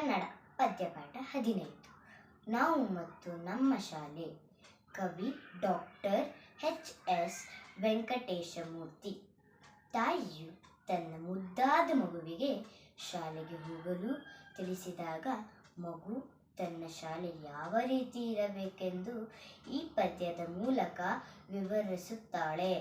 ಕನ್ನಡ ಪದ್ಯಪಾಠ 15. ನಾವು ಮತ್ತು ನಮ್ಮ ಶಾಲೆ. ಕವಿ ಡಾಕ್ಟರ್ H.S. ವೆಂಕಟೇಶಮೂರ್ತಿ. ತಾಯಿಯು ತನ್ನ ಮುದ್ದಾದ ಮಗುವಿಗೆ ಶಾಲೆಗೆ ಹೋಗಲು ತಿಳಿಸಿದಾಗ ಮಗು ತನ್ನ ಶಾಲೆ ಯಾವ ರೀತಿ ಇರಬೇಕೆಂದು ಈ ಪದ್ಯದ ಮೂಲಕ ವಿವರಿಸುತ್ತಾಳೆ.